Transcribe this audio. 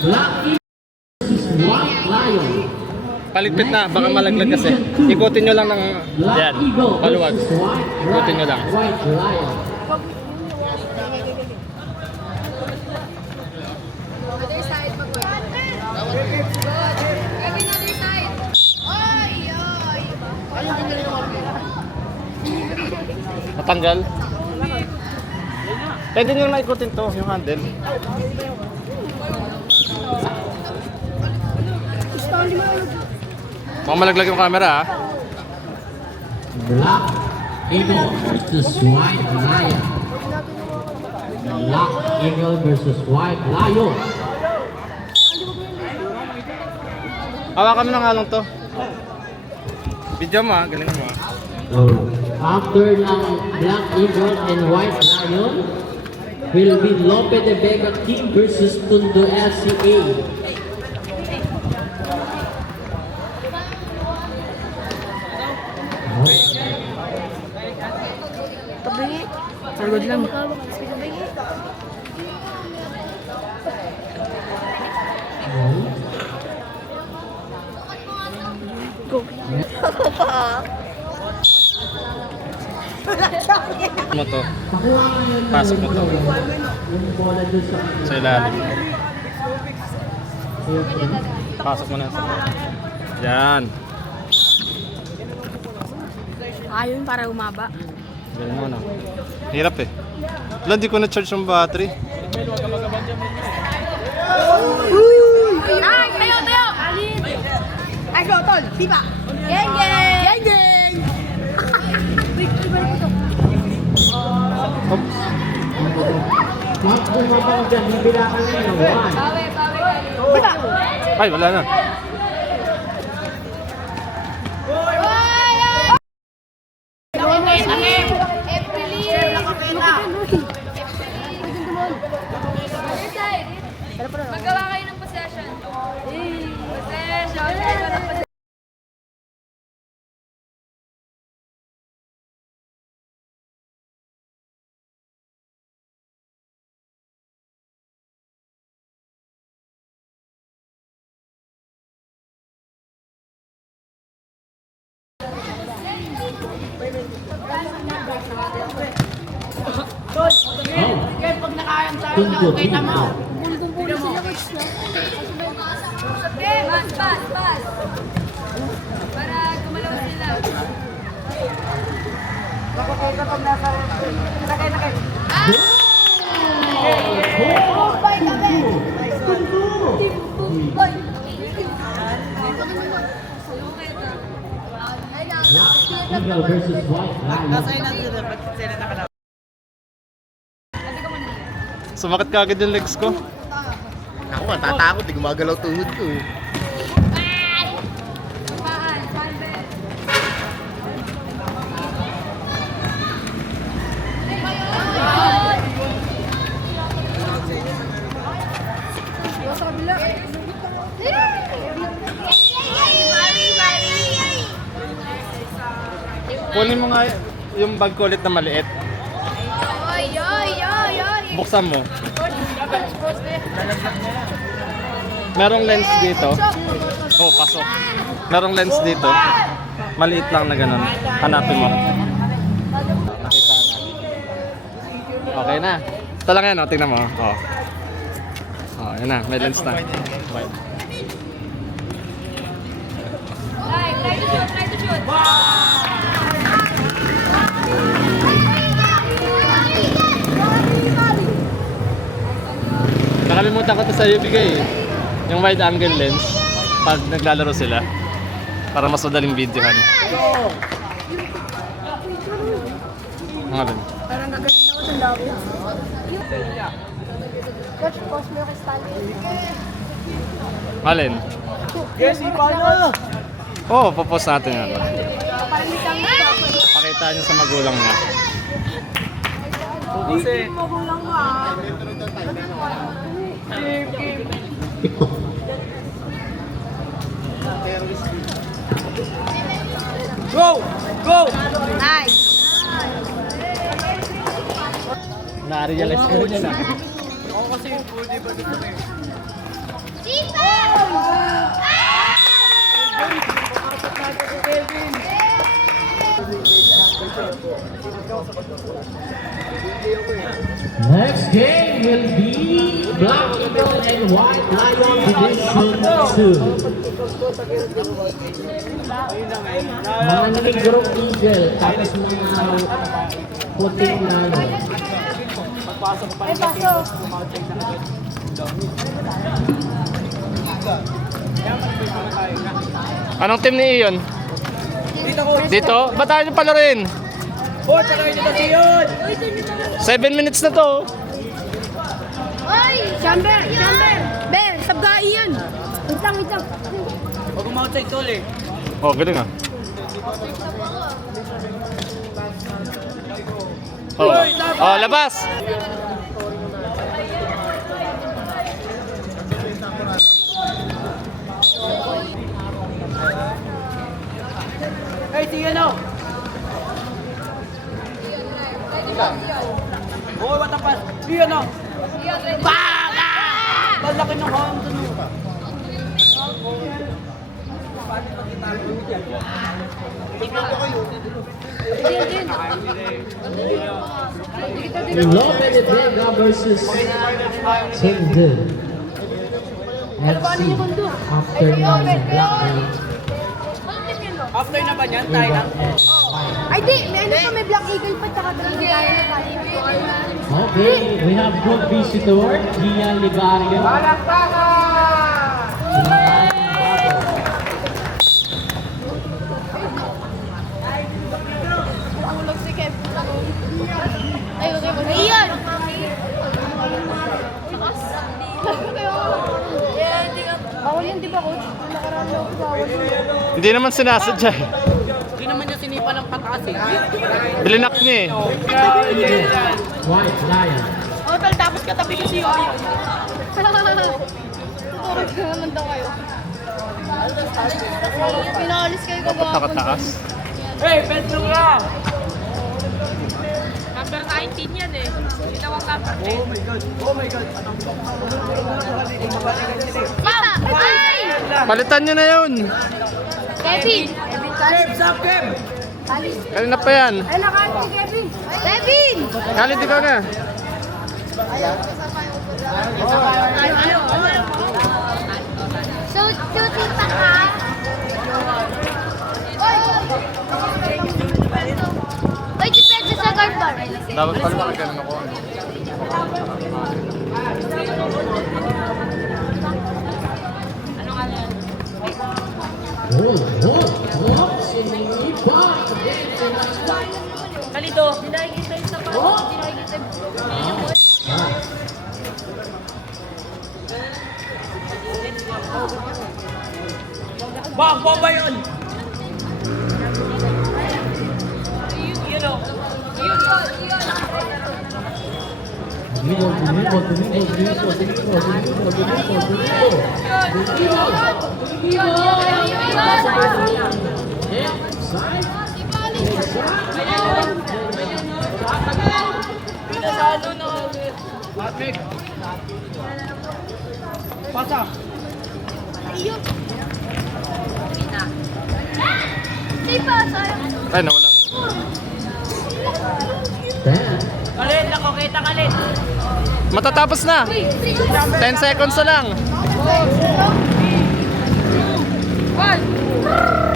Black Eagle, White Lion. Paligpit na, baka malaglag kasi. Ikutin nyo lang ng yan, paluwag. Ikutin nyo lang. White Lion. Other side, mag-wait. Good. Gawin other side. Oy, oy. Natanggal. Pwede nyo na ikutin to, yung handle. Baka malaglag yung camera ha. Black Eagle versus White Lion. Black Eagle versus White Lion. Hawakan mo na nga lang to. Video mo ha, galingan mo ha. After ng Black Eagle and White Lion, will be Lope de Vega Team versus Tondo LCA. Tabingi. Sagod lang. Go. Mo to. Pasok mo to. Sa ilalim. Pasok mo na sa. Yan. Ayun para umaba. Ganun mo na. Hirap eh. Wala, di ko na-charge yung battery. Ay, tayo, tayo! Ay, go, tol! Diba? Geng, geng! Geng, geng! Pag bumaba ko dyan, bibila ka na yun. One. Bawi, bawi. Diba? Ay, wala na. Magawa kayo ng possession. Possession. Tondo Team. Okay, pass, pass, pass. Para gumalaw sila. Boy kami! Boy! Eagle versus White Lion. Sumakit ka agad yung legs ko. Ako matatakot, di gumagalaw tuhod ko. Paan, Sanbel. Sa kabila. Kunin mo nga yung bag ko ulit na maliit. Oy, oy, oy, oy. Buksan mo. Merong lens dito. Oh, pasok. Merong lens dito. Maliit lang na ganun. Hanapin mo. Nakita na. Okay na. Ito lang yan, oh. Tingnan mo. Oh. Oh, yan na. May lens na. Okay. Try to shoot, try to shoot. Nakalimutan ko ito sa ibigay eh. Yung wide angle lens pag naglalaro sila para mas madaling videohan. Mga ganun. Parang gagaling ako sa labo. Coach, pause mo yung kristalin. Malin? Yes, paano? Oo, popost natin yan. Parang isang Pakita niyo sa magulang niya. Kasi, magulang mo ah. go! Go! Nice! Na-realize ko rin yan ah. Ako kasi, pwede ba dito Next game will be Black Eagle and White Lion Division 2. Mga naging-group eagle, tapos mga puting lion. Ay, pasok. Anong team ni Ion? Dito ko. Dito? Ba't tayo niyo palarin? Oh, tsaka yun dito yun. 7 minutes na to. Ay! Chamber! Chamber! Ber! Sabgai yan! Wait lang, wait lang. Huwag umoutside tol eh. Oh, galing ah. Oh, labas! Hey, sige no. Oh, matapas. Iyan no. Baka! Malaki ng home to no. Lope de Vega versus Sindel. FC after 9 Black Eagle. After na ba niyan? Tayo na. Ay, di! May ano pa, may Black Eagle pa, tsaka tayo na tayo. Okay, we have good visitor, Gian Ligario. Ulog si Kev. Ay, okay, okay. Iyan! Bawal yan, di ba, coach? Nakaraan lang ako bawal yun. Hindi naman sinasadya eh. Hindi naman niya sinipa ng pataas eh. Bilinak niya eh. White Lion. Oh, tal, tapos katabi ko si Yoyo. Tuturo ko naman daw kayo. Pinalis kayo Dapat kagawin. nakataas. Hey, Pedro lang! Number 19 yan eh. Ginawang number 10. Oh my God. Oh my God. Mama! Ay! Palitan niyo na yun. Kevin! Kev, stop Kev! Kanina pa yan. Ay, nakain si Kevin! Kevin! Khalid, ikaw na. So, tita ka? Oy, depende sa guard bar. Dapat pala makaganon ako. Hold, sinipa. Kalito. Dinagita yung sapat. Dinagita Bang, bomba yun! Patrick! Pasa! Ayun. Sipa, sayang. Ay, nawala. Kalit, nakakita kalit! Matatapos na. 10 seconds na lang. 1.